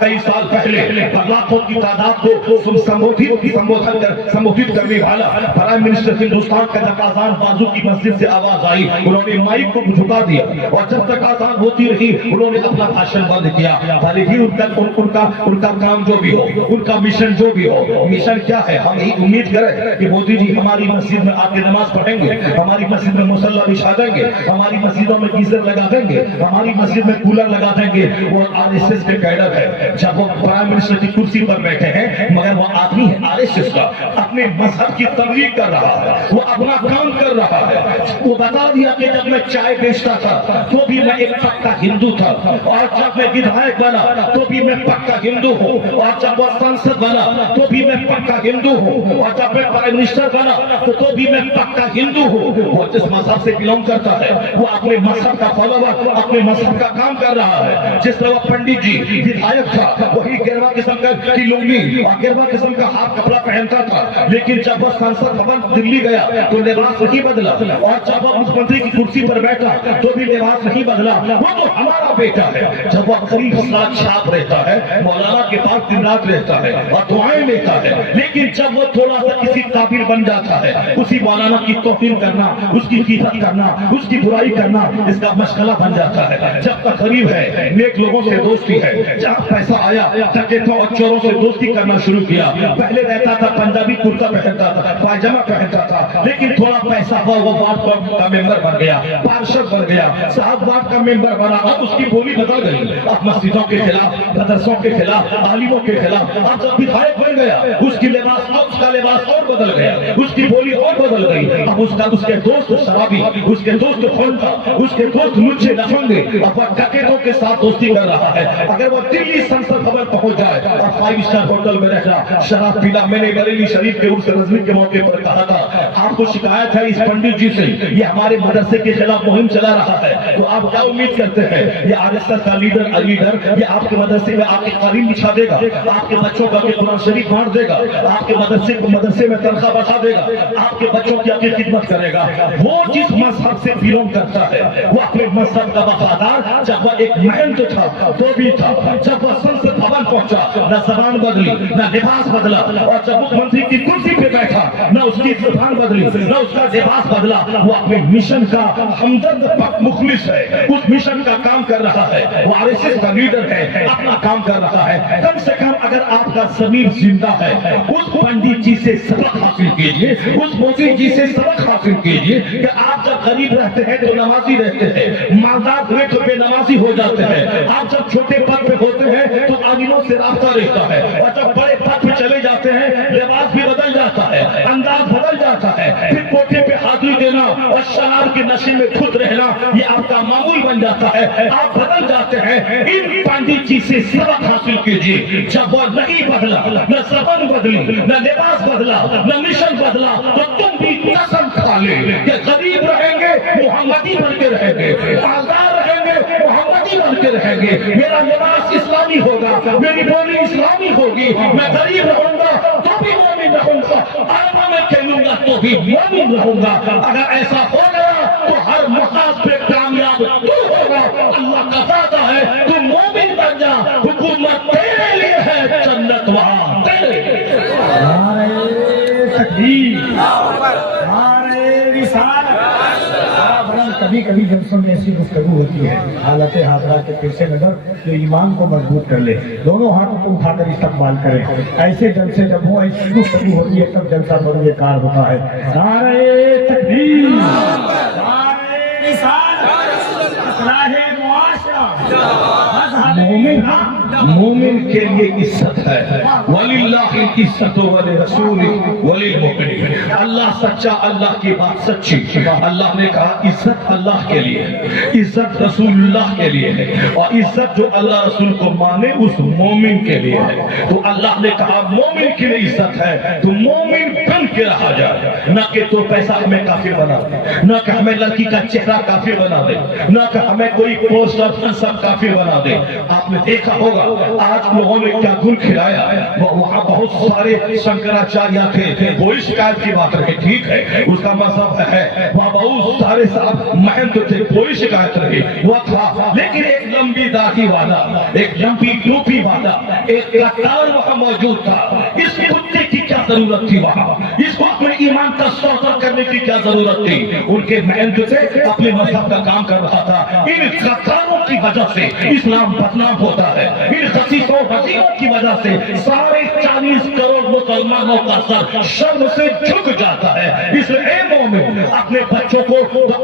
کئی سال پہلے لاکھوں کی تعداد کو سمبودھت کرنے والا پرائم منسٹر ہندوستان کا جب اذان بازو کی مسجد سے آواز آئی، انہوں نے مائک کو جھکا دیا اور جب تک اذان ہوتی رہی انہوں نے اپنا بھاشن بند کیا۔ ان کا کام جو بھی ہو، ان کا مشن جو بھی ہو، مشن کیا ہے؟ ہم یہی امید کریں کہ مودی جی ہماری مسجد میں آ کے نماز پڑھیں گے، ہماری مسجد میں مصلی بچھا دیں گے، ہماری مسجدوں میں گیزر لگا دیں گے، ہماری مسجد میں کولر لگا دیں گے۔ وہ RSS کے کیڈر ہے، جب وہ پرائم منسٹر کی کرسی پر بیٹھے ہیں مگر وہ آدمی ہے RSS کا، اپنے مذہب کی تبلیغ کر رہا ہے، وہ اپنا کام کر رہا ہے۔ وہ بتا دیا کہ جب میں چائے بیچتا تھا تو بھی میں ایک پکا ہندو تھا، اور جب میں ودھائک بنا تو بھی میں پکا ہندو ہوں، اور جب وہ سنسد بنا تو بھی میں پکا ہندو ہوں، اور جب میں پرائم منسٹر بنا تو بھی میں پکا ہندو ہوں۔ وہ جس مذہب سے بلونگ کرتا ہے وہ اپنے مذہب کا فالوور، اپنے مذہب کا کام کر رہا ہے۔ جس طرح وہ پنڈت جی ودھائک تھا، وہی گروا قسم کی لنگی اور گروا قسم کا ہاتھ کپڑا پہنتا تھا، لیکن جب وہ سنسد بھون دلی گیا تو لباس نہیں بدلا، اور جب وہ مکھ منتری کی کرسی پر بیٹھا تو بھی لباس نہیں بدلا۔ وہ تو ہمارا بیٹا ہے۔ جب وہ قریب ساتھ چھاپ رہتا ہے، مولانا کے پاس دن رات رہتا ہے اور دعائیں لیتا ہے، لیکن جب وہ تھوڑا سا کسی قابل بن جاتا ہے، اسی مولانا کی توہین کرنا، اس کی غیبت کرنا، اس کی برائی کرنا اس کا مشغلہ بن جاتا ہے۔ جب تک غریب ہے نیک لوگوں سے دوستی ہے، جہاں پیسہ آیا ڈکیتوں اور چوروں سے دوستی کرنا شروع کیا۔ پہلے رہتا تھا پنجابی کرتا پہنتا تھا، پائجامہ پہنتا تھا، لیکن تھوڑا پیسہ ہوا وہ وارڈ کا ممبر بن گیا، پارشد بن گیا، صاحب وارڈ کا ممبر بنا۔ اب اس کی بولی بدل گئی، اب مسجدوں کے خلاف، مدرسوں کے خلاف، عالموں کے خلاف۔ اب جب ودھائک بن گیا اس کی لباس، اس کا لباس اور بدل گیا، اس کی بولی اور بدل گئی۔ اب اس کے دوست شرابی، اس کے دوست خونتا، اس کے دوست لچے لفنگے، اب وہ ڈکیتوں کے ساتھ دوستی کر رہا ہے۔ اگر وہ دلی سنسد بھون پہنچ جائے اور 5 اسٹار ہوٹل میں رہنا، شراب پینا، میں نے بریلی شریف کے عرس رضوی کے موقع پر کہا تھا آپ کو شکایت ہے اس پنڈت جی سے، یہ ہمارے مدرسے کے خلاف مہم چلا رہا ہے، تو آپ کیا امید کرتے ہیں یہ RSS کا لیڈر یہ آپ کے مدرسے میں آپ کے قالین بچھا دے گا، آپ کے بچوں کا قرآن شریف بانٹ دے گا، آپ کے مدرسے میں تنخواہ بڑھا دے گا، آپ کے بچوں کی عقیدت خدمت کرے گا؟ وہ جس مذہب سے بلونگ کرتا ہے وہ اپنے مذہب کا وفادار، جب وہ ایک محنت تھا تو بھی تھا، جب وہ سنسد بھون پہنچا نہ زبان بدلی نہ لباس بدلا، اور جب مکھ منتری کی کرسی پہ بیٹھا نہ اس کی زبان بدلی نہ اس کا لباس بدلا۔ وہ اپنے مشن کا ہمدرد مخلص ہے، اس مشن کا کام کر رہا ہے، وہ RSS کا لیڈر ہے، اپنا کام کر رہا ہے۔ کم سے کم اگر آپ کا ضمیر زندہ ہے اس پنڈت جی سے سبق حاصل کیجئے، اس مودی جی سے سبق حاصل کیجئے کہ آپ جب غریب رہتے ہیں تو نمازی رہتے ہیں، مالدار ہوئے تو بے نمازی ہو جاتے ہیں، آپ جب چھوٹے پد پہ ہوتے ہیں تو عالموں سے رابطہ رہتا ہے، اور جب بڑے پد پہ چلے جاتے ہیں لباس بھی بدل جاتا ہے، انداز بدل جاتا ہے، پھر کوٹھے پہ حاضری دینا اور شراب کے نشے میں خود رہنا یہ آپ کا معمول بن جاتا ہے، آپ بدل جاتے ہیں۔ ان پنڈت جی سے سبق حاصل کیجئے، جب وہ نہیں بدلا، نہ زبان بدلی، نہ لباس بدلا، نہ مشن بدلا، تو تم بھی قسم کھا لے کہ غریب رہیں گے محمدی بن کے رہیں گے، آزاد رہیں گے محمدی بن کے رہیں گے، میرا لباس اسلامی ہوگا، میری بولی اسلامی ہوگی، میں غریب رہوں گا تو بھی مومن رہوں گا، عربوں میں کھیلوں گا تو بھی مومن رہوں گا۔ اگر ایسا ہو گیا تو ہر محاذ پہ کامیاب تو ہوگا۔ اللہ کا وعدہ ہے تو مومن بن جا، حکومت تیرے لیے ہے، جنت وہاں تیرے لیے۔ نعرہ تکبیر، نعرہ رسالت۔ کبھی کبھی جلسوں میں ایسی گفتگو ہوتی ہے حالت حاضرہ کے پیش نظر جو ایمان کو مضبوط کر لے، دونوں ہاتھوں کو اٹھا کر استقبال کرے۔ ایسے جلسے جب ہوں ایسی گفتگو ہوتی ہے تب جلسہ بروئے کار ہوتا ہے۔ نعرہ تکبیر، نعرہ رسالت، اصلاح معاشرہ۔ مومن کے لیے عزت ہے، وَلِلَّهِ الْعِزَّةُ وَلِرَسُولِهِ وَلِلْمُؤْمِنِينَ۔ اللہ سچا، اللہ کی بات سچی۔ اللہ نے کہا عزت اللہ کے لیے ہے، عزت رسول اللہ کے لیے ہے، اور عزت جو اللہ رسول کو مانے اس مومن کے لیے ہے۔ تو اللہ نے کہا مومن کے لیے عزت ہے تو مومن بن کے رہا جائے، نہ کہ تو پیسہ ہمیں کافر بنا دے، نہ کہ ہمیں لڑکی کا چہرہ کافر بنا دے، نہ کہ ہمیں کوئی پوسٹ اور منصب کافر بنا دے۔ آپ نے دیکھا ہوگا آج لوگوں نے کیا گل کھلایا، وہاں بہت سارے شنکراچاریہ تھے، کوئی شکایت کی بات رہی، ٹھیک ہے اس کا مذہب ہے، وہاں بہت سارے صاحب مہنت تھے، کوئی شکایت رہی وہ تھا، لیکن ایک لمبی داڑھی والا، ایک لمبی ٹوپی والا، ایک قطار وہاں موجود تھا۔ اس کتے کی کیا ضرورت تھی وہاں؟ اس کو اپنے ایمان کا سودا کرنے کی کیا ضرورت تھی؟ ان کے محنت سے اپنے مذہب کا کام کر رہا تھا۔ ان قطاروں کی وجہ سے اسلام بدنام ہوتا ہے، ان خسیسوں وزیروں کی وجہ سے 40 کروڑ مسلمانوں کا سر شرم سے جھک جاتا ہے۔ اس لیے مومن اپنے بچوں کو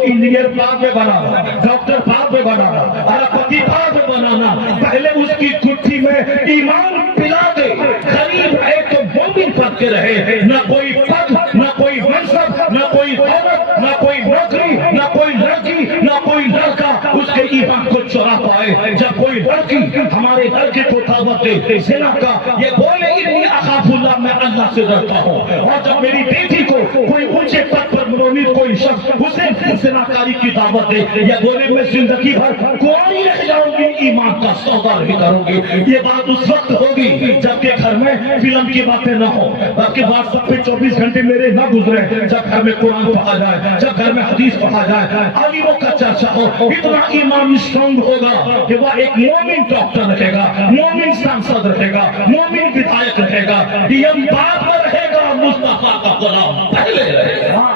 انجینئر بعد میں بنانا، ڈاکٹر بعد میں بنانا، اربپتی بعد میں بنانا، پہلے اس کی گٹھی میں ایمان پلا دے۔ غریب ہے تو مومن بن کے رہے، نہ کوئی پد، نہ کوئی منصب، نہ کوئی دولت، نہ کوئی نوکری، نہ کوئی لڑکی، نہ کوئی لڑکا اس کے ایمان کو چرا پائے۔ جب کوئی لڑکی ہمارے لڑکے کو دعوت دے زنا کا، یہ بولے انی اخاف اللہ، میں اللہ سے ڈرتا ہوں، اور جب میری بیٹی کو کوئی اونچے پد پر منونید کوئی شخص اسے زنا کاری کی دعوت دے، یا بولے میں زندگی بھر کوئی رہ جاؤں گی، ایمان کا سودا نہیں کروں گی، یہ بات اس وقت ہوگی جبکہ گھر میں فلم کی باتیں نہ ہو، بلکہ واٹس ایپ پہ 24 گھنٹے میرے نہ گزرے، جب گھر میں قرآن پڑھا جائے، جب گھر میں حدیث پڑھا جائے، عالموں کا چرچا ہو، اتنا ایمان اسٹرانگ ہوگا کہ وہ ایک مومن ڈاکٹر رہے گا، مومن سانسد رہے گا، مومن ودھایک رہے گا، ڈی ایم بعد میں رہے گا، مصطفیٰ کا غلام پہلے رہے گا۔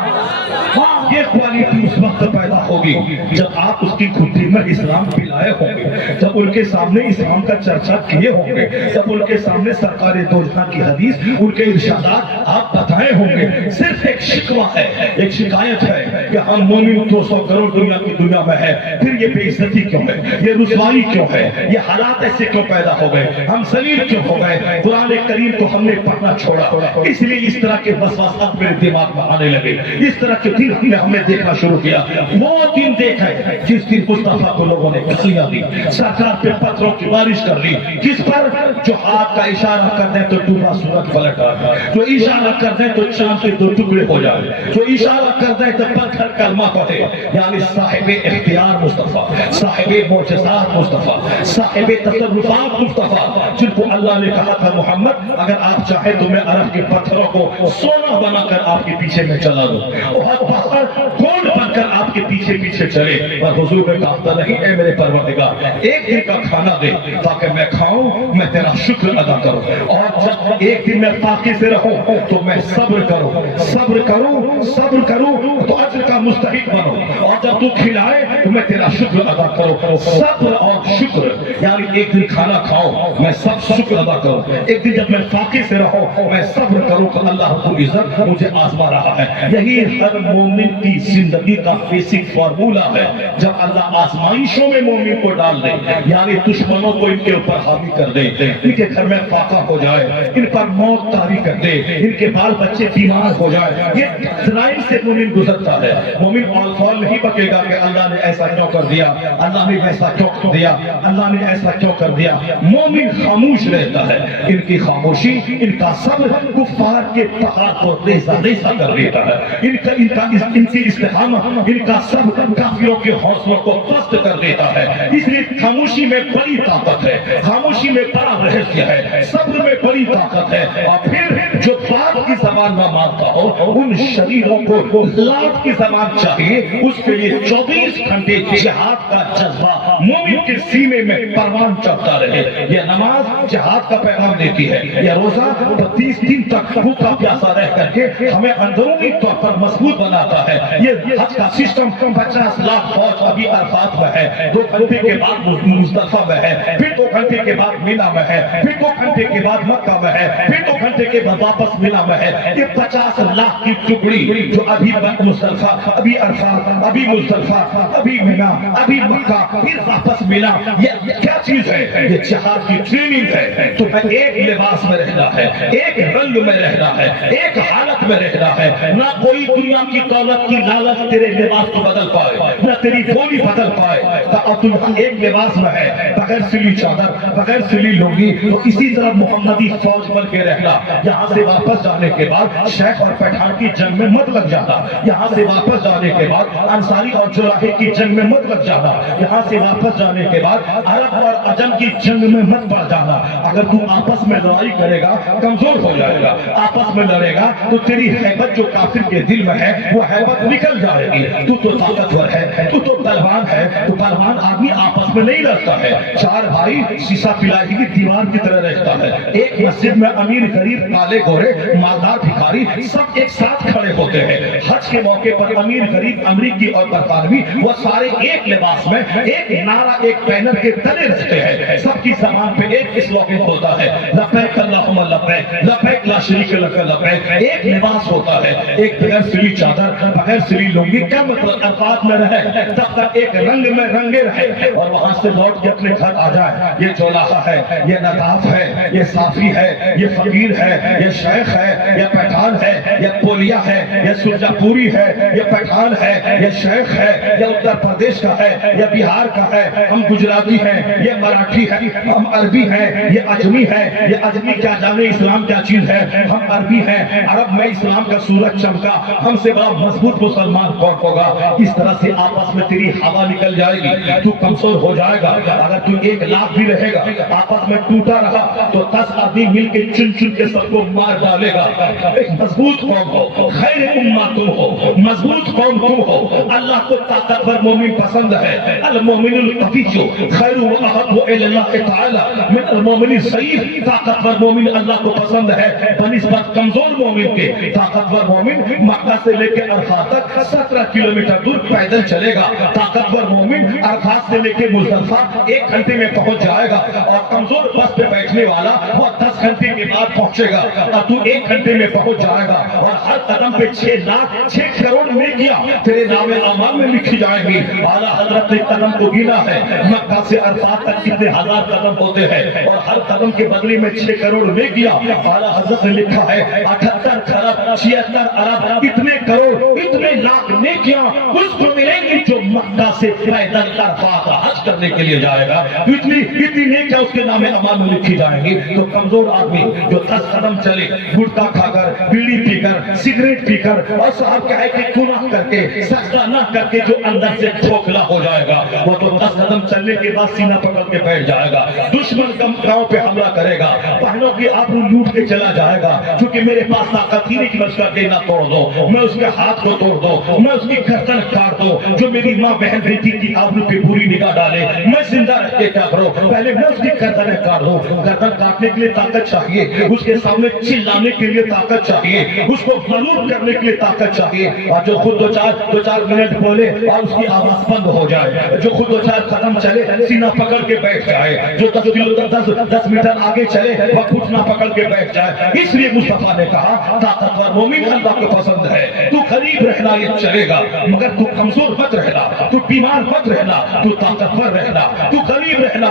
یہ کوالٹی اس وقت پیدا ہوگی جب آپ اس کی گھٹی میں اسلام پلائے ہوں گے، جب ان کے سامنے اسلام کا چرچا کیے ہوں گے، جب ان کے سامنے سرکار دو جہاں کی حدیث، ان کے ارشادات آپ بتائے ہوں گے۔ صرف ایک شکوہ ہے، ایک شکایت ہے کہ ہم مومن 200 کروڑ دنیا کی دنیا میں ہے، پھر یہ بے عزتی کیوں ہے، یہ رسوائی کیوں ہے، یہ حالات ایسے کیوں پیدا ہو گئے، ہم ذلیل کیوں ہو گئے، قرآن کریم کو ہم نے پڑھنا چھوڑا، اس لیے اس طرح کے وسواسات میرے دماغ میں آنے لگے، اس طرح کے دن ہم نے دیکھنا شروع کیا۔ وہ دن دیکھا جس دن مصطفیٰ کو لوگوں نے گالیاں دی، سرکار پہ پتھروں کی بارش کر لی، کس پر؟ جو ہاتھ کا اشارہ کر دیں تو ڈوبا سورج پلٹ آتا، جو اشارہ کر دیں تو چاند کے 2 ٹکڑے ہو جائے، جو اشارہ کر دیں تو پتھر کلمہ پڑھے، یعنی صاحب اختیار مصطفیٰ، صاحب معجزات مصطفیٰ، صاحب تصرفات مصطفیٰ، جن کو اللہ نے کہا تھا محمد اگر آپ چاہیں تو میں عرب کے پتھروں کو سونا بنا کر آپ کے پیچھے میں چلا دوں، اور پتھر گولڈ بن کر آپ کے پیچھے پیچھے چلے، اور حضور نے کہا نہیں اے میرے پروردگار ایک دن کا کھانا دے تاکہ میں کھاؤں، میں تیرا شکر ادا کروں، اور جب ایک دن میں فاقے سے رہوں تو میں صبر کروں، صبر کروں، صبر کروں تو اجر کا مستحق بنوں، اور جب تو کھلائے تو میں تیرا شکر ادا کروں۔ صبر اور شکر یعنی ایک دن کھانا کھاؤ میں سب شکر ادا کروں، ایک دن جب میں فاقے سے رہوں میں صبر کروں کہ اللہ رب العزت مجھے آزما رہا ہے۔ یہی ہر مومن کی زندگی کا بیسک فارمولہ ہے۔ جب اللہ آزمائشوں میں مومن کو ڈال دے، یعنی دشمنوں کو ان کے اوپر حاوی کر دے، ان کے گھر میں فاقہ ہو جائے، ان پر موت طاری کر دے، ان کے بال بچے بیمار ہو جائے، یہ ذرائع سے مومن گزرتا ہے۔ مومن آل فال نہیں بکے گا کہ اللہ نے ایسا کیوں کر دیا، اللہ نے ویسا کیوں کر دیا، اللہ نے ایسا کیوں کر دیا۔ مومن خاموش رہتا ہے، ان کی خاموشی، ان کا صبر کفار کے پہاڑ کو ریزہ ریزہ کر دیتا ہے، ان کی استقامت، ان کا صبر کافروں کے حوصلوں کو پست کر دیتا ہے۔ اس لیے خاموشی میں بڑی طاقت ہے، خاموشی میں بڑا رہسیہ ہے، صبر میں بڑی طاقت ہے۔ اور پھر جو بات کی زبان نہ مانتا ہو ان شریروں کو لات کی زبان چاہیے، اس کے لیے 24 گھنٹے جہاد کا جذبہ مومن کے سینے میں پروان چڑھتا رہے۔ یہ نماز جہاد کا پیغام دیتی ہے، یہ روزہ 30 دن تک بھوکا پیاسا رہ کر کے ہمیں اندرونی طور پر مضبوط بناتا ہے۔ یہ حج کا سسٹم 50 لاکھ فوج ابھی عرفات میں ہے، 2 گھنٹے کے بعد مزدلفہ میں ہے، پھر 2 گھنٹے کے بعد مینا میں ہے، پھر 2 گھنٹے کے بعد مکہ میں ہے، پھر 2 گھنٹے کے بعد واپس مینا میں ہے۔ یہ 50 لاکھ کی ٹکڑی جو ابھی مزدلفہ، ابھی عرفات، ابھی مزدلفہ، ابھی مینا، ابھی مکہ، پھر واپس مینا، یہ کیا چیز ہے؟ یہ جہاد کی ٹریننگ ہے۔ تو ایک لباس میں رہنا ہے، ایک رنگ میں رہنا ہے، ایک حالت میں رہنا ہے، نہ کوئی دنیا کی دولت کی لالچ تیرے لباس کو بدل پائے، نہ تیری بولی بدل پائے، اور تم ایک لباس میں ہے، بغیر سلی چادر، بغیر سلی لنگی، تو اسی طرح محمدی فوج بن کے رہنا۔ یہاں سے واپس جانے کے بعد شیخ اور پٹھان کی جنگ میں مت لگ جانا، یہاں سے واپس جانے کے بعد انصاری اور جراحی کی جنگ میں مت لگ جانا، یہاں سے واپس واپس جانے کے بعد عرب اور عجم کی جنگ میں مت پڑ جانا. اگر تو آپس میں لڑائی کرے گا کمزور ہو جائے گا. آپس میں لڑے گا تو تیری ہیبت جو کافر کے دل میں ہے وہ ہیبت نکل جائے گی. تو طاقتور ہے, تو پہلوان ہے. تو پہلوان آدمی آپس میں نہیں رہتا ہے. چار بھائی سیسا پلائی کی دیوار کی طرح رہتا ہے. ایک مسجد میں امیر غریب کالے گورے مالدار بھکاری سب ایک ساتھ کھڑے ہوتے ہیں. حج کے موقع پر امیر غریب امریکی اور برطانوی وہ سارے ایک لباس میں ایک نعرہ ایک بینر کے تلے رہتے ہیں. سب کی زبان پہ ایک سلوگن ہوتا ہے لبیک اللہم لبیک لبیک لا شریک لک لبیک. ایک لباس ہوتا ہے, ایک بغیر سلی چادر بغیر سلی لنگی. کیا مطلب الفاظ میں رہے تب تک ایک رنگ میں رنگے رہے اور وہاں سے لوٹ کے اپنے گھر آ جائے. یہ چولاہا ہے, یہ نطاف ہے, یہ صافی ہے, یہ فقیر ہے, یہ شیخ ہے, یہ پٹھان ہے, یہ پولیا ہے, یہ سرجا پوری ہے, یہ پٹھان ہے, یہ شیخ ہے, یہ اتر پردیش کا ہے, یہ بہار کا ہے, ہم گجراتی ہیں, یہ مراٹھی ہے, ہم عربی ہیں, یہ اجمی ہے, یہ اجمی کیا جانے اسلام کیا چیز ہے, ہم عربی ہیں. عرب میں اسلام کا سورج چمکا, ہم سے بڑا مضبوط مسلمان کون ہوگا. اس طرح سے آپس میں تیری ہوا نکل جائے گی, تو کمزور ہو جائے گا. اگر تو 1 لاکھ بھی رہے گا آپس میں ٹوٹا رہا تو 10 آدمی مل کے چن چن کے سب کو مار ڈالے گا. ایک مضبوط قوم ہو, خیر امہ تم ہو, مضبوط قوم تم ہو. اللہ کو طاقتور مومن پسند ہے. المومن القوی خیر و احب الی اللہ تعالی من المومن الضعیف. طاقتور مومن اللہ کو پسند ہے بنسبت کمزور مومن کے. طاقتور مومن مکہ سے لے کے عرفات تک 17 کلومیٹر دور پیدل چلے گا. طاقتور مومن عرفات سے لے کے مزدلفہ 1 گھنٹے میں پہنچ جائے گا اور کمزور بس پہ بیٹھنے والا وہ 10 گھنٹے کے بعد پہنچے گا اور تو 1 گھنٹے میں پہنچ جائے گا. اور ہر قدم پہ 6 لاکھ 6 کروڑ نیکیاں تیرے نام اعمال میں لکھی جائیں گی. اعلیٰ حضرت نے قدم کو گنا ہے, مکہ سے عرفات تک کتنے ہزار قدم ہوتے ہیں اور ہر قدم کے بدلے میں 6 کروڑ نیکیاں. اعلیٰ حضرت نے لکھا ہے 78 کھرب 76 ارب اتنے کروڑ اتنے لاکھ نیکیاں اس کو ملیں گی جو مکہ سے پیدل عرفات حج کرنے کے لیے جائے گا. اتنی نیکیاں اس کے نام اعمال میں لکھی جائیں گی. تو کمزور آدمی جو 10 قدم چلے گٹکا کھا کر بیڑی پی کر سگریٹ پی کر اور صاحب کہے کہ گناہ کر کے سجدہ نہ کر کے جو اندر سے کھوکھلا ہو جائے گا وہ تو 10 قدم چلنے کے بعد سینہ پکڑ کے بیٹھ جائے گا. دشمن گاؤں پہ حملہ کرے گا, بہنوں کی آبرو لوٹ کے چلا جائے گا. کیونکہ میرے پاس طاقت ہی نہیں کہ میں اس کا دینا توڑ دو, میں اس کے ہاتھ کو توڑ دو, میں اس کی گردن کاٹ دو. جو میری ماں بہن بیٹی کی آبرو پہ بری نگاہ ڈالے میں زندہ رہ کے کیا کروں, پہلے میں اس کی گردن کاٹ دوں. گردن کاٹنے کے لیے طاقت چاہیے, اس کے سامنے چلانے کے لیے طاقت چاہیے, اس کو مغلوب کرنے کے لیے طاقت چاہیے. اور جو خود دو چار منٹ بولے اور اس کی آواز بند ہو جائے, جو خود 2-4 قدم چلے سینہ پکڑ کے بیٹھ جائے, جو 10 میٹر آگے چلے وہ گھٹنا پکڑ کے بیٹھ جائے. اس لیے مصطفیٰ نے کہا طاقتور مومن اللہ کو پسند ہے. تو غریب رہنا یہ چلے گا مگر تو کمزور مت رہنا, تو بیمار مت رہنا, تو طاقتور رہنا. تو غریب رہنا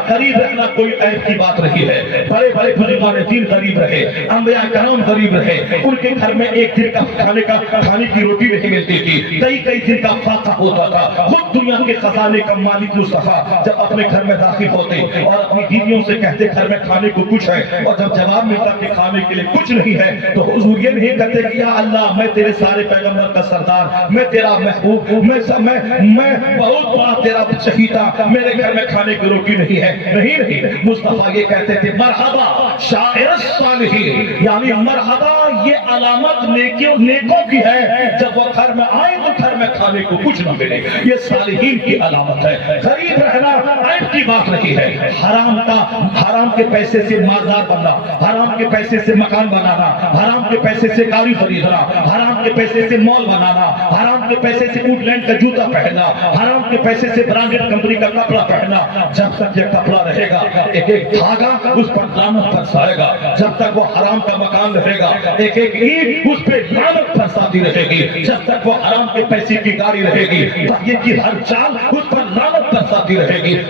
کوئی عیب کی بات نہیں ہے. بڑے بڑے بزرگان دین غریب رہے, انبیاء کرام غریب رہے, ان کے گھر میں ایک دن کا کھانے کی روٹی نہیں ملتی تھی, کئی دن کا فاقہ ہوتا تھا. خود دنیا کے خزانے کا مالک مصطفیٰ جب اپنے گھر میں داخل ہوتے اور اپنی بیویوں سے کہتے گھر میں کھانے کو کچھ ہے, اور جب جواب ملتا کہ کھانے کے لیے کچھ نہیں ہے تو حضور یہ نہیں کہتے کہ یا اللہ میں تیرے سارے پیغمبر کا سردار, میں تیرا محبوب, میں بہت بڑا تیرا چہیتا, میرے گھر میں کھانے کی روٹی نہیں ہے. نہیں, مصطفیٰ یہ کہتے تھے مرحبا شاعر الصالحین, یعنی مرحبا یہ علامت نیکوں کی ہے. جب وہ گھر میں آئے تو گھر میں کھانے کو کچھ نہ ملے, یہ صالحین کی علامت ہے. غریب رہنا عیب کی بات نہیں ہے. حرام کے پیسے سے مالدار بننا, حرام کے پیسے سے مکان بنانا, حرام کے پیسے سے گاڑی خریدنا, حرام کے پیسے سے مال بنانا, حرام کے پیسے سے ووڈ لینڈ کا جوتا پہننا, حرام کے پیسے سے برانڈیڈ کمپنی کا کپڑا پہننا. جب تک یہ کپڑا رہے گا ایک دھاگا اس پر لعنت برسائے گا. جب تک وہ حرام کا مکان رہے گا ایک اینٹ اس پہ لعنت برساتی رہے گی. جب تک وہ حرام کے پیسے کی گاڑی رہے گی یہ کی ہر چال اس پر لعنت برساتی رہے گی.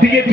DAP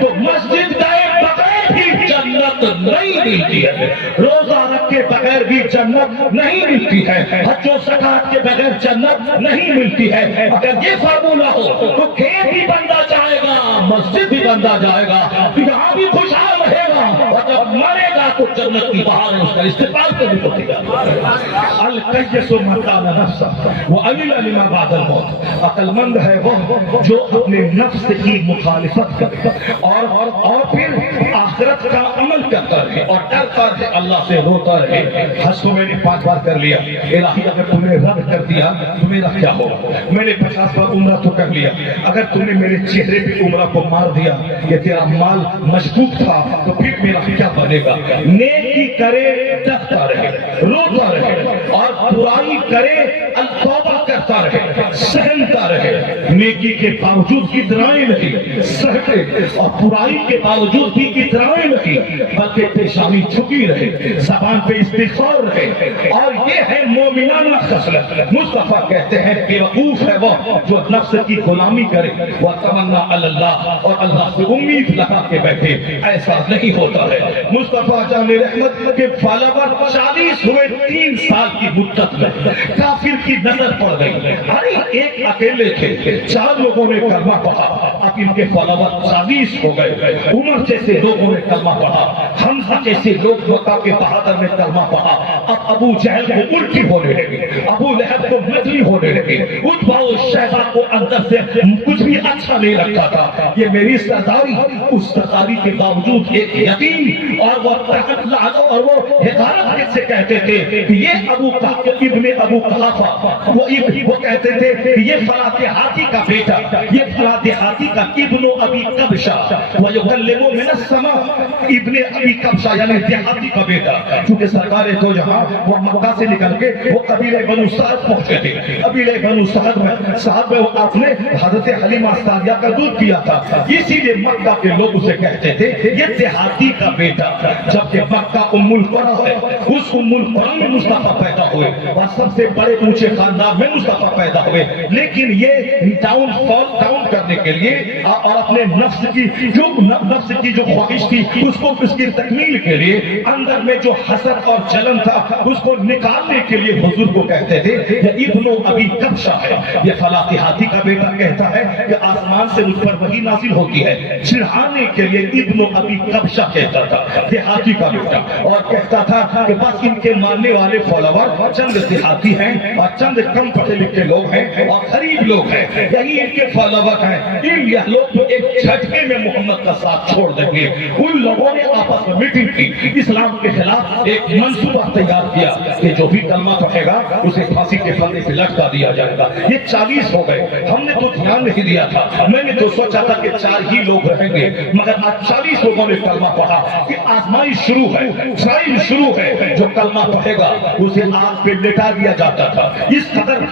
تو مسجد گئے بغیر بھی جنت نہیں ملتی ہے، روزہ رکھ کے بغیر بھی جنت نہیں ملتی ہے، حج و زکات کے بغیر جنت نہیں ملتی ہے۔ اگر یہ فارمولہ ہو تو کھیت بھی بندہ جائے گا، مسجد بھی بندہ جائے گا، یہاں بھی خوشحال رہے گا، اور جب مرے گا تو جنت کی بہار اس کا استقبال کرنی پڑے گا۔ القیس من کان نفسہ وعمل لما بعد الموت، عقل مند ہے وہ جو اپنے نفس کی مخالفت کرے اور پھر آخرت کا عمل کرتا رہے اور ڈرتا رہے، اللہ سے روتا رہے۔ حج تو میں نے 5 بار کر لیا، الہی اگر تم نے رد کر دیا تو میرا کیا ہوگا؟ میں نے 50 بار عمرہ تو کر لیا، اگر تم نے میرے چہرے پہ عمرہ کو مار دیا، یہ تیرا مال مشکوک تھا، تو پھر میرا کیا بنے گا؟ نیکی کرے ڈرتا رہے، روتا رہے، اور برائی کرے توبہ کرتا رہے، سہنتا رہے، نیکی کے باوجود اترائے نہیں سہتے، اور برائی کے باوجود بھی اترائے نہیں، بلکہ پیشانی جھکی رہے، زبان پہ استغفار رہے، اور یہ ہے مومنانہ خصلت۔ مصطفیٰ کہتے ہیں بیوقوف ہے وہ جو نفس کی غلامی کرے وہ تمنا اللہ، اور اللہ سے امید لگا کے بیٹھے، ایسا نہیں ہوتا ہے۔ مصطفیٰ جان رحمت کے فالوور 40 ہوئے 3 سال کی مدت میں، کافر کی نظر پڑ گئی، ارے ایک اکیلے تھے، 4 لوگوں نے کلمہ پڑھا، اب ان کے فالوور 40 ہو گئے۔ عمر جیسے لوگوں نے کلمہ پڑھا، حمزہ جیسے لوگ مکہ کے بہادر نے کلمہ پڑھا، اب ابو جہل کو الٹی ہونے لگی، ابو لہب کو مچلی ہونے لگی، عتبہ و شیبہ کو اندر سے کچھ بھی اچھا نہیں لگتا تھا۔ یہ میری سرداری، اس سرداری کے باوجود ایک یقین اور وہ طاقت لعظہ اور وہ حقارت سے کہتے تھے کہ یہ ابن ابو قحافہ، وہ کہتے تھے کہ یہ فلاں دیہاتی کا بیٹا، یہ فلاں دیہاتی کا ابن ابی قبشہ، وَيُكَلِّمُ مِنَ السَّمَاءِ، ابن ابی قبشہ یعنی دیہاتی کا بیٹا، چونکہ سرکار تو جہاں وہ مکہ سے نکل کے وہ قبیلہ بنو سعد پہنچے تھے، قبیلہ بنو سعد میں آپ نے حضرت حلیمہ سعدیہ کا دودھ پیا تھا، اسی لیے مکہ کے لوگ اسے کہتے تھے یہ دیہاتی کا بیٹا، جبکہ مکہ ام القری ہے، اس ام القری میں مصطفیٰ پیدا ہوئے اور سب سے بڑے اونچے خاندان میں مصطفیٰ پیدا ہوئے، لیکن یہ ڈاؤن کرنے کے لیے اور اپنے نفس کی جو خواہش تھی اس کی تکمیل کے لیے اندر میں جو حسد اور جلن تھا اس کو نکالنے کے لیے حضور کو کہتے تھے یہ ابن ابی قبشہ ہے، یہ فلاں دیہاتی کا بیٹا کہتا ہے کہ آسمان سے مجھ پر وحی نازل ہوتی ہے، چڑھانے کے لیے ابن ابی قبشہ کہتا تھا، دیہاتی کا بیٹا، اور کہتا تھا کہ بس ان کے ماننے والے فالوور چند دیہاتی ہیں اور چند کم پڑھے لکھے لوگ ہیں اور غریب لوگ ہیں، یہی ان کے فالوور ہیں، ان لوگ تو ایک جھٹکے میں محمد کا ساتھ چھوڑ دیں گے۔ ان لوگوں نے آپس میں میٹنگ کی، اسلام کے خلاف ایک منصوبہ تیار کیا کہ جو بھی کلمہ پڑھے گا اسے پھانسی کے پھندے پہ لٹکا دیا جائے گا۔ یہ 40 ہو گئے، ہم نے تو دھیان نہیں دیا تھا، میں نے تو سوچا تھا کہ 4 ہی لوگ رہیں گے، مگر آج 40 لوگوں نے کلمہ پڑھا کہ آزمائش شروع ہے، ٹرائل شروع ہے، جو کلمہ پڑھے گا اسے آگ پہ لٹا دیا جاتا تھا، اس قدر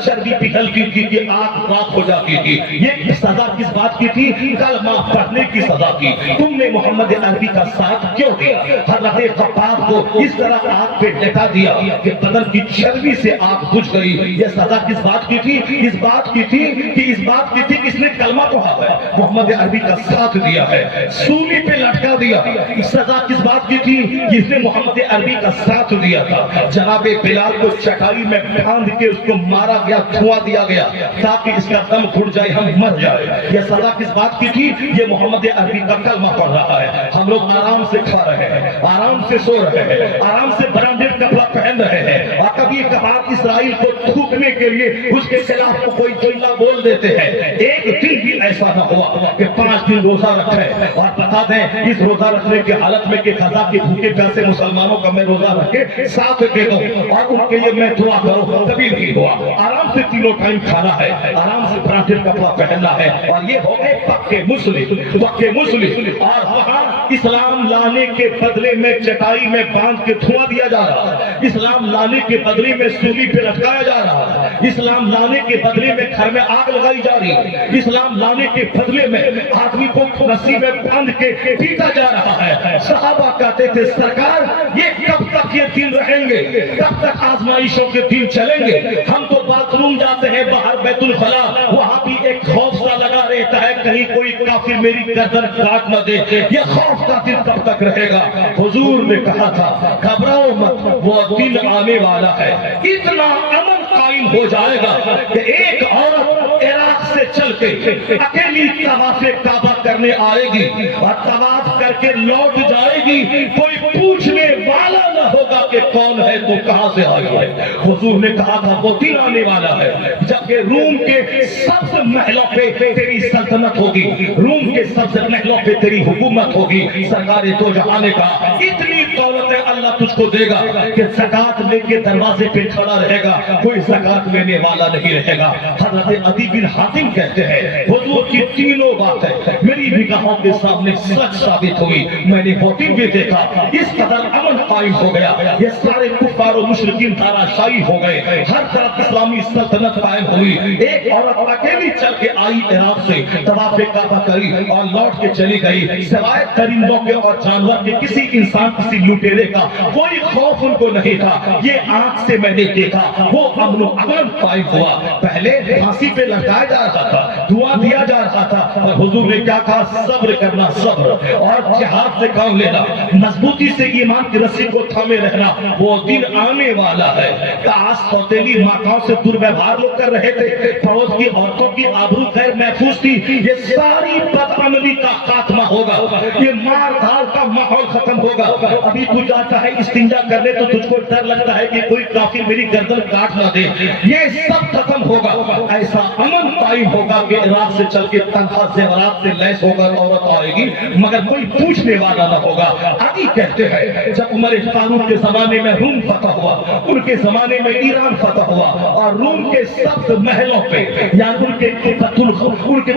چربی پگھلتی تھی کہ آگ راکھ ہو جاتی تھی۔ یہ سزا کس بات کی تھی؟ کلمہ پڑھنے کی سزا تھی۔ تم نے محمد عربی کا ساتھ کیوں دیا؟ حضرت خباب کو اس طرح آگ پہ لٹا دیا کہ بدن کی چربی سے آگ بجھ گئی۔ یہ سزا کس بات کی تھی؟ اس بات کی تھی کہ اس نے کلمہ پڑھا ہے، محمد عربی کا ساتھ دیا ہے، سولی پہ لٹکا دیا۔ سزا کس بات کی تھی؟ جس نے محمد عربی کا ساتھ دیا تھا، جناب بلال کو چٹائی میں باندھ کے اس کو مارا گیا، دھواں دیا گیا تاکہ اس کا دم گھٹ جائے، ہم مر جائے۔ یہ سزا کس بات کی تھی؟ یہ محمد عربی کا کلمہ پڑھ رہا ہے، ہم لوگ آرام سے کھا رہے ہیں، آرام سے سو رہے ہیں، آرام سے برانڈیڈ کپڑا پہن رہے ہیں، اور کبھی کبھار اسرائیل کو تھوکنے کے لیے اس کے خلاف کوئی جملہ بول دیتے ہیں۔ ایک دن بھی ایسا نہ ہوا کہ 5 دن روزہ رکھے اور بتا دیں اس روزہ رکھنے کی حالت میں کہ قضا کے بھوکے پیاسے مسلمانوں کا میں روزہ رکھے ساتھ دے دوں اور ان کے لیے میں دعا کروں، کبھی نہیں ہوا۔ آرام سے 3 ٹائم کھانا ہے، آرام سے برانڈیڈ کپڑا پہننا ہے، اور یہ ہو گئے پکے مسلم، اور وہاں اسلام لانے کے بدلے میں چٹائی میں باندھ کے دھواں دیا جا رہا ہے، اسلام لانے کے بدلے میں سولی پہ لٹکایا جا رہا ہے، اسلام لانے کے بدلے میں گھر میں آگ لگائی جا رہی ہے، اسلام لانے کے بدلے میں آدمی کو رسی میں باندھ کے پیٹا جا رہا ہے۔ صحابہ کہتے تھے سرکار یہ کب تک یہ دن رہیں گے، کب تک آزمائشوں کے دن چلیں گے؟ ہم تو باتھ روم جاتے ہیں باہر بیت الخلا، وہاں بھی ایک خوف سا لگا رہتا ہے کہیں کوئی کافر میری گردن کاٹ نہ دے، یہ خوف کا دن کب تک رہے گا؟ حضور نے کہا تھا گھبراؤ مت، وہ دن آنے والا ہے، اتنا امن قائم ہو جائے گا کہ ایک عورت عراق سے چل کے اکیلی طواف کعبہ کرنے آئے گی اور طواف کر کے لوٹ جائے گی، کوئی پوچھنے والا نہ ہوگا کہ کون ہے، تو کہاں سے آئی ہے۔ حضور نے کہا تھا وہ دن آنے والا ہے جبکہ روم کے سب سے محلوں پہ تیری سلطنت ہوگی، روم کے سب سے محلوں پہ تیری حکومت ہوگی۔ سرکار دو جہاں نے کہا اتنی دولت اللہ تجھ کو دے گا کہ زکات لے کے دروازے پہ کھڑا رہے گا، کوئی زکات لینے والا نہیں رہے گا۔ حضرت عدی بن حاتم کہتے ہیں حضور کی تینوں باتیں میری نگاہوں کے سامنے سچ ثابت ہوئی، میں نے وہ دن بھی دیکھا، اس قدر امن قائم ہو گیا، یہ سارے کفار و مشرکین دھاراشائی ہو گئے، ہر طرف اسلامی سلطنت قائم ہوئی۔ ایک عورت اکیلی چل کے آئی عراق سے، طواف کعبہ کری اور لوٹ کے چلی گئی، سوائے درندوں کے اور جانور کے کسی انسان کسی لٹیرے کا کوئی خوف ان کو نہیں تھا۔ یہ آنکھ سے میں نے دیکھا، وہ امن و امان قائم ہوا۔ پہلے پھانسی پہ لٹکایا جا رہا تھا، دعا دیا جا رہا تھا، اور حضور نے کیا کہا؟ صبر کرنا، صبر اور جہاد سے کام لینا، مضبوطی سے ایمان کی رسی کو تھامے رہنا، وہ دن آنے والا ہے۔ آج سوتیلی ماتاؤں سے دورویوہار لوگ کر رہے تھے، پڑوس کی عورتوں کی آبرو خیر محفوظ تھی، یہ ساری بدعملی کا خاتمہ ہوگا، یہ مار دھاڑ کا ماحول ختم ہوگا۔ ابھی تو جاتا ہے استنجا کرنے تو تجھ کو ڈر لگتا ہے کہ کوئی کافر میری گردن کاٹ نہ دے، یہ سب ختم ہوگا۔ ایسا امن قائم ہوگا کہ عراق سے چل کے تنخواہ زیورات سے لیس ہو کر عورت آئے گی مگر کوئی پوچھنے والا نہ ہوگا۔ علی کہتے ہیں جب عمر فاروق کے زمانے میں روم فتح ہوا، ان کے زمانے میں ایران فتح ہوا، اور روم کے سب سے محلوں پہ یعنی ان کے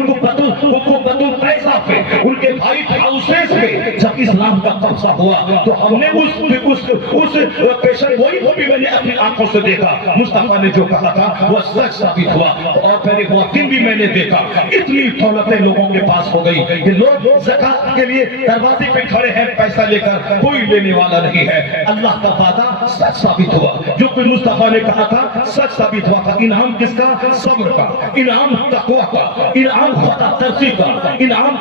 پیسہ پہ، ان کے وائٹ ہاؤسز پہ جب اسلام کا قبضہ ہوا تو ہم نے اس پیشن گوئی کو بھی میں نے اپنی آنکھوں سے دیکھا۔ مصطفیٰ نے جو کہا تھا وہ سچ ثابت ہوا، اور پہلے وہ دن بھی میں نے دیکھا۔ اتنی دولتیں لوگوں کے پاس ہو گئی کہ لوگ زکات کے لیے دروازے پہ کھڑے ہیں، پیسہ لے کر کوئی لینے والا نہیں ہے۔ اللہ کا وعدہ سچ ثابت ہوا، جو کوئی مصطفیٰ نے کہا تھا سچ ثابت ہوا تھا۔ انعام کس کا؟ صبر کا، انعام تقویٰ کا، انعام خطا ترسی کا، انعام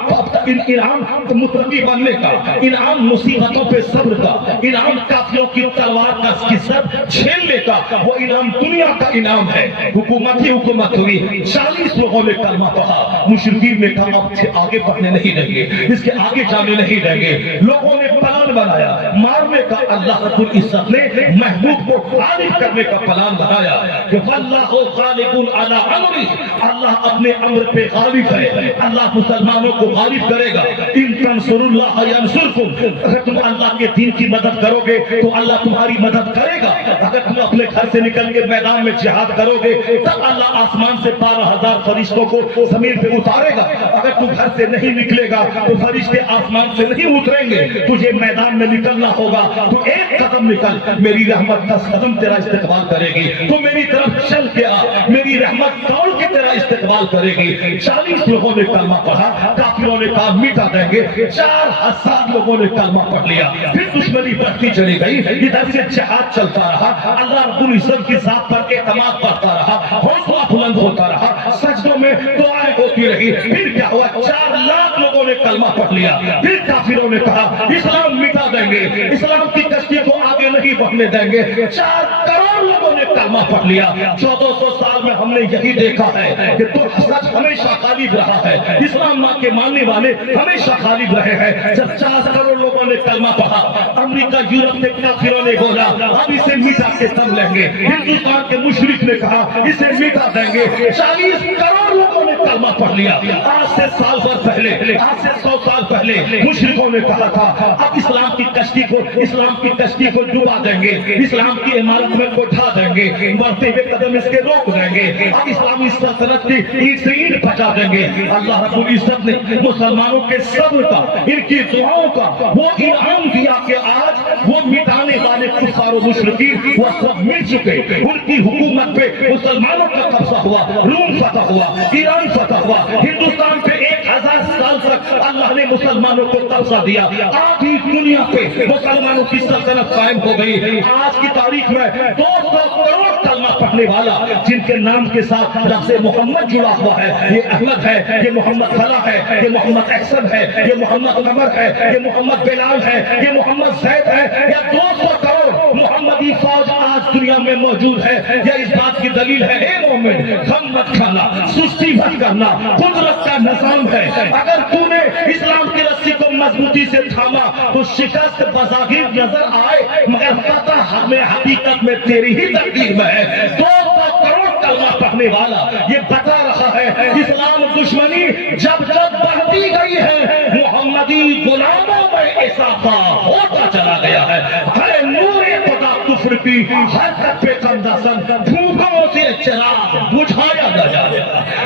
متقی بننے کا، انعام مصیبتوں پہ صبر کا، انعام کافروں کی تلوار کا کی سر چھیلنے کا، وہ انعام دنیا کا انعام ہے۔ حکومت ہی حکومت ہوئی، 40 لوگوں نے کلمہ پڑھا، مشرکین نے کہا اب سے آگے بڑھنے نہیں دیں گے، اس کے آگے جانے نہیں دیں گے۔ لوگوں نے پلان بنایا مارنے کا، اللہ رب العزت نے محبوب کو غالب کرنے کا پلان بنایا کہ واللہ غالب علی امرہ، اللہ اپنے امر پہ غالب ہے، اللہ مسلمانوں کو غالب کرے گا۔ ان تنصروا اللہ ینصرکم، اگر تم اللہ کے دین کی مدد کرو گے تو اللہ تمہاری مدد کرے گا۔ اگر تم اپنے گھر سے نکل کے میدان میں جہاد کرو گے تب اللہ آسمان سے 12,000 فرشتوں کو زمین پہ اتارے گا۔ اگر تم گھر سے نہیں نکلے گا تو فرشتے آسمان سے نہیں اتریں گے، تجھے میدان میں نکلنا ہوگا۔ تو ایک قدم نکل، میری رحمت 10 قدم تیرا استقبال کرے گی، تو میری طرف چل کے آ، میری رحمت دوڑ کے تیرا استقبال کرے گی۔ 40 لوگوں نے کلمہ پڑھا، کافروں نے کہا مٹا دیں گے، 4,000 لوگوں نے کلمہ پڑھ لیا۔ پھر دشمنی بڑھتی چلی گئی، ادھر سے جہاد چلتا رہا، اللہ رب العزت کی ذات پر اعتماد بڑھتا رہا، حوصلہ بلند ہوتا رہا، سجدوں میں دعائیں ہوتی رہی۔ پھر کیا ہوا؟ 4 لاکھ لوگوں نے کلمہ پڑھ لیا۔ پھر کافروں نے کہا اسلام مٹا دیں گے، اسلام کی کشتی کو آگے نہیں بڑھنے دیں گے۔ 4 کروڑ لوگوں نے کلمہ پڑھ لیا۔ 1400 سال میں ہم نے یہی دیکھا ہے کہ تو سچ ہمیشہ غالب رہا ہے، اسلام کے ماننے والے ہمیشہ غالب رہے ہیں۔ جب 4 کروڑ لوگوں نے کلمہ پڑھا، امریکہ یورپ کے کافروں نے بولا اب اسے مٹا کے دم لیں گے، ہندوستان کے مشرک نے کہا اسے مٹا دیں گے۔ 40 کروڑ لوگوں نے کلمہ پڑھ لیا۔ آج سے سال بھر پہلے، آج سے 100 سال پہلے مشرکوں نے کہا تھا اب اسلام کی کشتی کو ڈبا دیں گے، اسلام کی عمارت میں کو ڈھا دیں گے، بڑھتے ہوئے قدم اس کے روک دیں گے، اب اسلامی سلطنت کی اینٹ سے اینٹ بچا دیں گے۔ اللہ رب العزت نے مسلمانوں کے صبر کا، ان کی دعاؤں کا وہ انعام دیا کہ آج وہ مٹانے والے کفار و مشرکین وہ سب مٹ چکے، ان کی حکومت پہ مسلمانوں کا قبضہ ہوا، روم فتح ہوا، ایران فتح ہوا، ہندوستان پہ 1000 سال تک اللہ نے مسلمانوں کو قبضہ دیا، آدھی دنیا پہ مسلمانوں کی سلطنت قائم ہو گئی۔ آج کی تاریخ میں 200 کروڑ کلمہ پڑھنے والا جن کے نام کے ساتھ لفظ محمد جڑا ہوا ہے، یہ احمد ہے، یہ محمد خلا ہے، یہ محمد احسن ہے، یہ محمد عمر ہے، یہ محمد بلال ہے، یہ محمد زید ہے، یا 200 کروڑ محمدی فوج آج دنیا میں موجود ہے، یہ اس بات کی دلیل ہے اے مومن غم مت کھانا، سستی مت کرنا، قدرت کا نظام ہے، اگر تو نے اسلام کی رسی کو مضبوطی سے تھاما تو شکست بظاہر نظر آئے مگر فتح ہمیں حقیقت میں تیری ہی تقدیر میں ہے۔ 200 کروڑ کلمہ پڑھنے والا یہ بتا رہا ہے اسلام دشمنی جب جب بڑھتی گئی ہے محمدی غلاموں میں اضافہ ہوتا چلا گیا ہے۔ ہر نور خدا کفر کی ہر طبے کندسن دھوکوں سے چراغ بجھایا نہ جائے،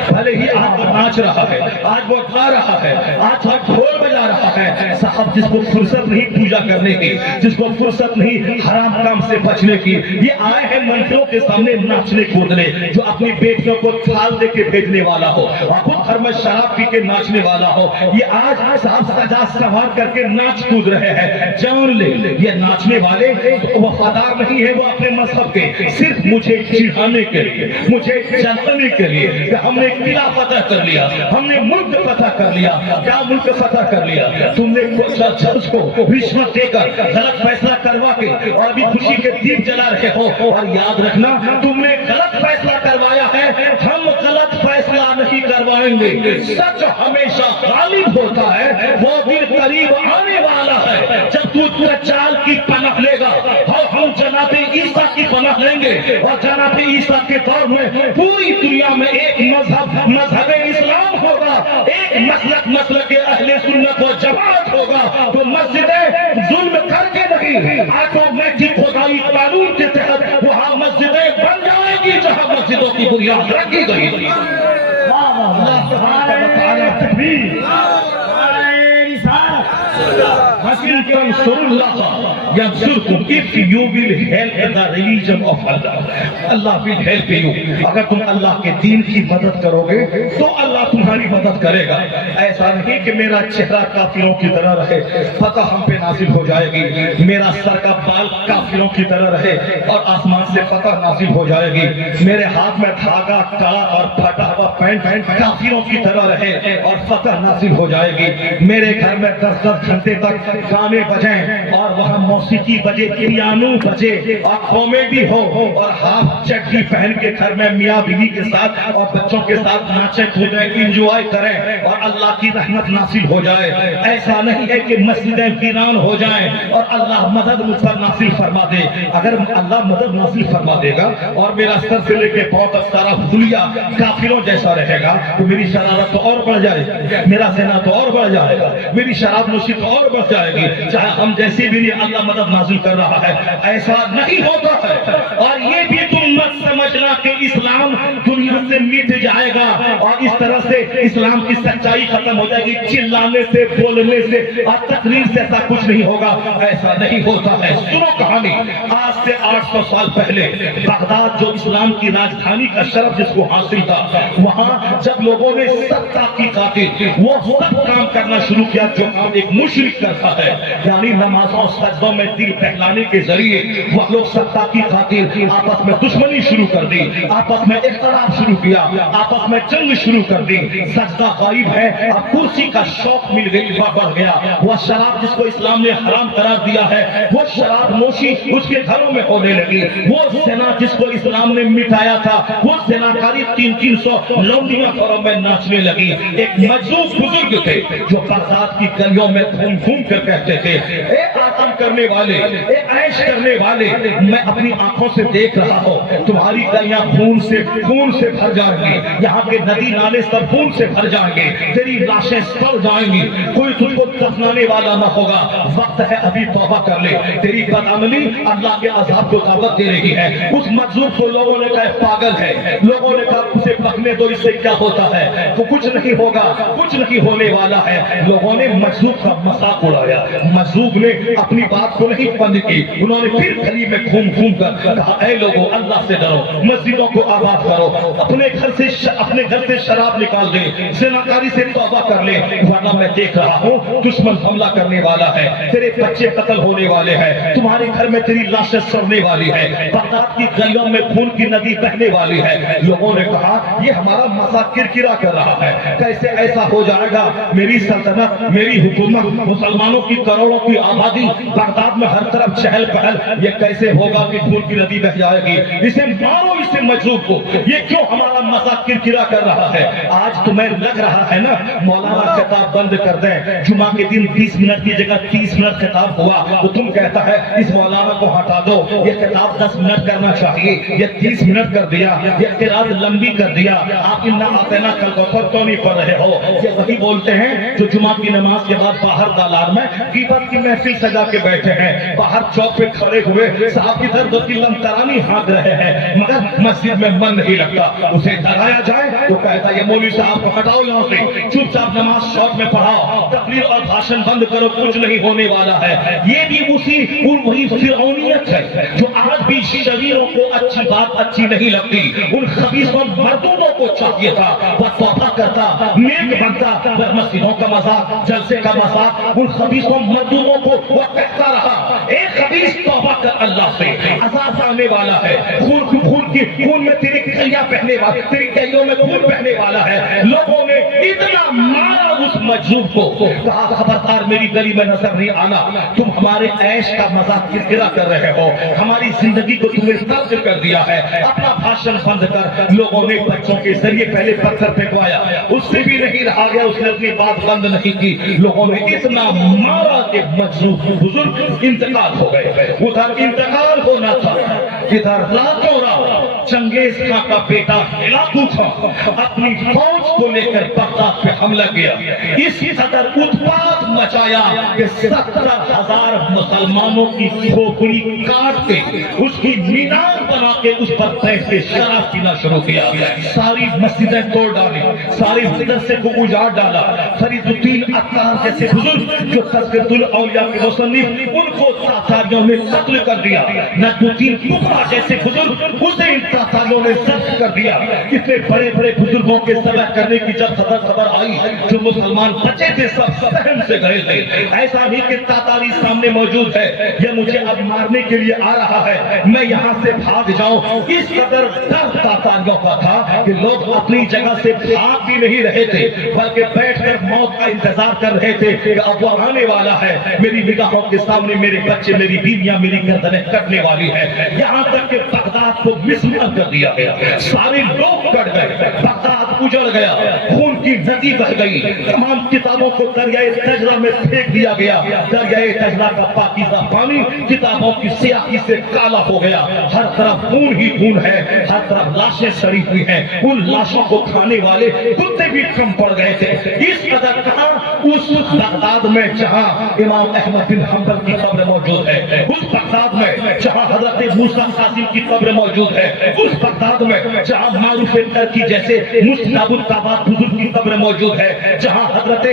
بھلے ہی آج وہ ناچ رہا ہے، آج وہ گا رہا ہے، آج وہ ڈھول بجا رہا ہے، صاحب جس کو فرصت نہیں پوجا کرنے کی، جس کو فرصت نہیں حرام کام سے بچنے کی، یہ آئے ہیں منتروں کے سامنے ناچنے کودنے، جو اپنی بیٹیوں کو تھال دے کے بھیجنے والا ہو اور خود گھر میں شراب پی کے ناچنے والا ہو، یہ آج صاحب سجا سوار کر کے ناچ کود رہے ہیں۔ جان لے یہ ناچنے والے وفادار نہیں ہے وہ اپنے مذہب کے، صرف مجھے چڑھانے کے لیے، مجھے جلانے کے لیے کہ ہم نے قلعہ فتح کر لیا، ہم نے ملک فتح کر لیا۔ کیا ملک فتح کر لیا؟ تم نے جج کو رشوت دے کر غلط فیصلہ کروا کے اور ابھی خوشی کے دیپ جلا رہے ہو، اور یاد رکھنا تم نے غلط فیصلہ کروایا ہے، ہم غلط فیصلہ نہیں کروائیں گے، سچ ہمیشہ غالب ہوتا ہے، وہ دن قریب آنے والا ہے جب تو دجال کی پناہ لے گا اور ہم جناب عیسیٰ کی پناہ لیں گے، اور جناب عیسیٰ کے دور میں پوری دنیا میں ایک مذہب اسلام ہوگا، ایک مسلک اہل سنت و جماعت ہوگا، تو مسجدیں ظلم کر کے نہیں آٹومیٹک خدائی قانون کے تحت وہاں مسجدیں بن جائیں گی جہاں مسجدوں کی بنیاد رکھی گئی تھی۔ If you will help the religion of Allah, Allah will help you. اگر تم اللہ کے دین کی مدد کرو گے تو اللہ تمہاری مدد کرے گا۔ ایسا نہیں کہ میرا چہرہ کافروں کی طرح رہے، فتح ہم پہ نازل ہو جائے گی، میرا سر کا بال کافروں کی طرح رہے اور آسمان سے فتح نازل ہو جائے گی، میرے ہاتھ میں دھاگا کڑا اور پھٹا ہوا پینٹ کافروں کی طرح رہے اور فتح نازل ہو جائے گی، میرے گھر میں 10 گھنٹے تک گانے بجیں اور وہاں موسیقی بجے، پیانو بجے اور کامیڈی ہو اور ہاف چڈی پہن کے گھر میں میاں بیوی کے ساتھ اور بچوں کے ساتھ ناچے کودیں، انجوائے کریں اور اللہ کی رحمت نازل ہو جائے۔ ایسا نہیں ہے کہ مسجدیں ویران ہو جائیں اور اللہ مدد مجھ پر نازل فرما دے۔ اگر اللہ مدد نازل فرما دے گا اور میرا سر سے لے کے پاؤں تک سارا حلیہ کافروں جیسا رہے گا تو میری شرارت تو اور بڑھ جائے گی، میرا زنا تو اور بڑھ جائے گا، میری شراب نوشی تو اور بڑھ جائے گی، چاہے ہم جیسی بھی نہیں اللہ مدد نازل کر رہا ہے۔ ایسا نہیں ہوتا ہے، اور یہ بھی تم مت سمجھنا کہ اسلام دنیا سے مٹ جائے گا اور اس طرح سے اسلام کی سچائی ختم ہو جائے گی، چلانے سے، بولنے سے اور تقریر سے ایسا کچھ نہیں ہوگا، ایسا نہیں ہوتا ہے۔ سنو کہانی، آج سے 800 سال پہلے بغداد جو اسلام کی راجدھانی کا شرف جس کو حاصل تھا، وہاں جب لوگوں نے ستا کی خاطر وہ سب کام کرنا شروع کیا جو ایک مشرک کرتا ہے، یعنی نمازوں سجدوں میں دل بہلانے کے ذریعے وہ لوگ ستا کی خاطر آپس میں دشمنی شروع کر دی، آپس میں اختلاف شروع کیا، آپس میں جنگ شروع کر دی، سجدہ غائب ہے، اب کرسی کا شوق مل گئی، بڑھ گیا، وہ شراب جس کو اسلام نے حرام قرار دیا ہے وہ شراب نوشی اس کے گھروں میں ہونے لگی، وہ زنا جس کو اسلام نے مٹایا تھا وہ زناکاری 300 لونڈیاں گھروں میں ناچنے لگی۔ ایک مجذوب بزرگ تھے جو بغداد کی گلیوں میں گھوم گھوم کر کہتے تھے، اے آرام کرنے والے، اے عیش کرنے والے، میں اپنی آنکھوں سے دیکھ رہا ہوں تمہاری گلیاں خون سے بھر جائیں گی، یہاں کے ندی نالے سب خون سے بھر جائیں گے، تیری لاشیں سڑ جائیں گی، کوئی تجھ کو دفنانے والا نہ ہوگا، وقت ہے ابھی توبہ کر لے، تیری بدعملی اللہ کے عذاب کو دعوت دے رہی ہے۔ اس مجذوب کو لوگوں نے کہا پاگل ہے، لوگوں نے کہا اسے پکنے دو، اس سے کیا ہوتا ہے، تو کچھ نہیں ہوگا، کچھ نہیں ہونے والا ہے۔ لوگوں نے مجذوب کا مذاق اڑایا، مجذوب نے اپنی بات کو نہیں بند کی، انہوں نے پھر گلی میں گھوم گھوم کر کہا اے لوگوں اللہ سے ڈرو، مسجدوں کو آباد کرو، اپنے گھر سے شراب نکال دے، زناکاری سے توبہ کر لے، ورنہ میں دیکھ رہا ہوں دشمن حملہ کرنے والا ہے، تیرے بچے قتل ہونے والے ہیں، تمہارے گھر میں تیری لاشیں سڑنے والی ہے، بغداد کی گلیوں میں خون کی ندی بہنے والی ہے۔ لوگوں نے کہا یہ ہمارا مذاق کرکرا کر رہا ہے، کیسے ایسا ہو جائے گا؟ میری سلطنت، میری حکومت، مسلمانوں کی کروڑوں کی آبادی، بغداد میں ہر طرف چہل پہل، یہ کیسے ہوگا کہ خون کی ندی بہ جائے گی؟ اسے مارو، اسے مجذوب کو، یہ کیوں ہمارا مذاق کرکرا کر رہا ہے؟ آج تمہیں لگ رہا ہے نا مولانا خطاب بند کر دیں، جمعہ کے دن 20 منٹ کی جگہ 30 منٹ خطاب ہوا تو تم کہتا ہے اس مولانا کو ہٹا دو، یہ خطاب 10 منٹ کرنا چاہیے، یہ 30 منٹ کر دیا، یہ قرات لمبی کر دیا، آپ ان نہ آتے نہ کل کو تو نہیں پڑھ رہے ہو۔ یہ وہی بولتے ہیں جو جمعہ کی نماز کے بعد باہر دالان میں غیبت کی محفل سجا کے بیٹھے ہیں، باہر چوک پہ کھڑے ہوئے صاحب کی درد کی لمترانی ہانک رہے ہیں، مگر مسجد میں من نہیں لگتا، اسے ڈرایا جائے تو کہتا یہ مولوی صاحب کو ہٹاؤ یہاں سے، چپ چاپ نماز شوق میں پڑھاؤ، تقریر اور بھاشن بند کرو، کچھ نہیں ہونے والا ہے۔ یہ بھی وہی فرعونیت ہے جو آج بھی شریروں کو اچھی بات اچھی نہیں لگتی، ان خبیثوں مردودوں کو چاہیے تھا وہ توبہ کرتا، نیک بنتا، مسجدوں کا مذاق، جلسے کا مذاق، ان خبیثوں مردودوں کو وہ کہتا رہا اے خبیث توبہ کر اللہ سے، عذاب آنے والا ہے، خون میں تیری کلیاں بہنے والا، تیری کلیوں میں خون بہنے والا ہے۔ لوگوں نے اتنا مارا اس مجذوب کو، کہا خبردار میری گلی میں نظر نہیں آنا، تم ہمارے عیش کا مذاق کرکرا کر رہے ہو، ہماری زندگی کو تم نے تلخ کر دیا ہے، اپنا بھاشن بند کر۔ لوگوں نے بچوں کے ذریعے پہلے پتھر پھینکوایا، اس سے بھی نہیں رہا گیا، اس نے اپنی بات بند نہیں کی، لوگوں نے اتنا مارا کہ مجذوب بزرگ انتقال ہو گئے۔ ادھر انتقال ہونا تھا، ادھر راتوں رات چنگیز خان کا بیٹا ہلاکو تھا، اپنی فوج کو لے کر بغداد پہ حملہ کیا، اس قدر اتپاط مچایا کہ 70,000 مسلمانوں کی کھوپڑی کاٹ کے اس کی مینار بنا کے اس پر بیٹھ کے شراب پینا شروع کیا، ساری مسجدیں توڑ ڈالی، ساری مدرسے کو اجاڑ ڈالا۔ فرید الدین عطار جیسے بزرگ جو تذکرۃ الاولیاء کے مصنف، ان کو تاتاریوں نے قتل کر دیا۔ نجم الدین کبرا جیسے بزرگ، اسے ان تاتاریوں نے ضبط کر دیا۔ اتنے بڑے بڑے بزرگوں کے ذبح کرنے کی جب خبر آئی، جو مسلمان بچے تھے سب سہم سے گئے تھے، ایسا نہیں کہ تاتاری سامنے موجود ہے، یہ مجھے اب مارنے کے لیے آ رہا ہے، میں یہاں سے بھاگ جاؤں۔ اس قدر ڈر تاتاریوں کا تھا کہ لوگ اپنی جگہ سے بھاگ بھی نہیں رہے تھے، بلکہ بیٹھ کر موت کا انتظار کر رہے تھے کہ اب وہ آنے والا ہے، میری نگاہوں کے سامنے میرے بچے، میری بیویاں، میری گردنیں کٹنے والی ہے۔ یہاں تک کہ بغداد کو مسمار کر دیا گیا، سارے لوگ کٹ گئے، بغداد اجڑ گیا، خون کی ندی بہ گئی، تمام کتابوں کو دریائے تجرہ میں پھینک دیا گیا، دریائے تجرہ کا پاکیزہ پانی کتابوں کی سیاہی سے کالا ہو گیا، ہر طرف خون ہی خون ہے، ہر طرف لاشیں سڑی ہوئی ہیں، ان لاشوں کو کھانے والے کتے بھی کم پڑ گئے تھے۔ اس قدر کہاں اس بغداد میں جہاں امام احمد بن حنبل کی قبر موجود ہے، اس بغداد میں جہاں حضرت موسیٰ قاسم کی قبر موجود ہے، اس بغداد میں جہاں معروف ترکی جیسے مجتبی الطبات بزرگ کی قبر موجود ہے، جہاں حضرت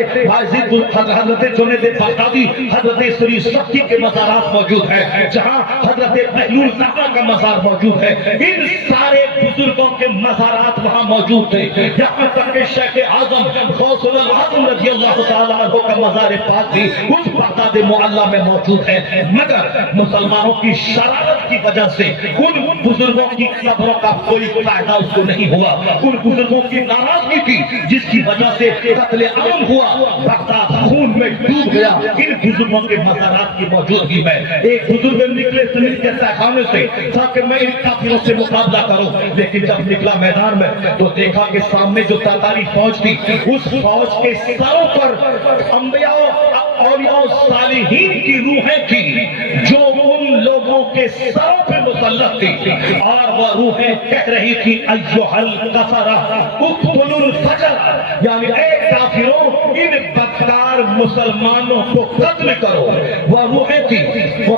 جنید بغدادی، حضرت سری سختی کے مزارات موجود ہے، جہاں حضرت بہلول زہرا کا مزار موجود ہے، ان سارے بزرگوں کے مزارات وہاں موجود تھے۔ یہاں تک کہ شیخ اعظم غوث العظم رضی اللہ تعالیٰ عنہ کا مزار پاک بھی اس بغداد معلیٰ میں موجود ہے، مگر مسلمانوں کی شرارت کی وجہ سے ان بزرگوں کی قبروں کا کوئی فائدہ اس کو نہیں ہوا، ان بزرگوں کی ناراضگی تھی جس کی وجہ سے قتل عام ہوا، بغداد خون میں ڈوب گیا۔ ان بزرگوں کے مزارات کی موجودگی میں ایک بزرگ نکلے زمین کے تہخانے سے تاکہ میں ان کافروں سے مقابلہ کروں، لیکن جب نکلا میدان میں تو دیکھا کہ سامنے جو تاتاری فوج تھی، اس فوج کے سروں پر انبیاء اولیاء صالحین کی روحیں تھی جو ان لوگوں کے سروں پہ مسلط تھی، اور وہ روحیں کہہ رہی تھی ایھا الکفرہ اقتلوا الفجر، یعنی اے کافروں ان بدکار مسلمانوں کو قتل کرو۔ وہ روحیں تھی، وہ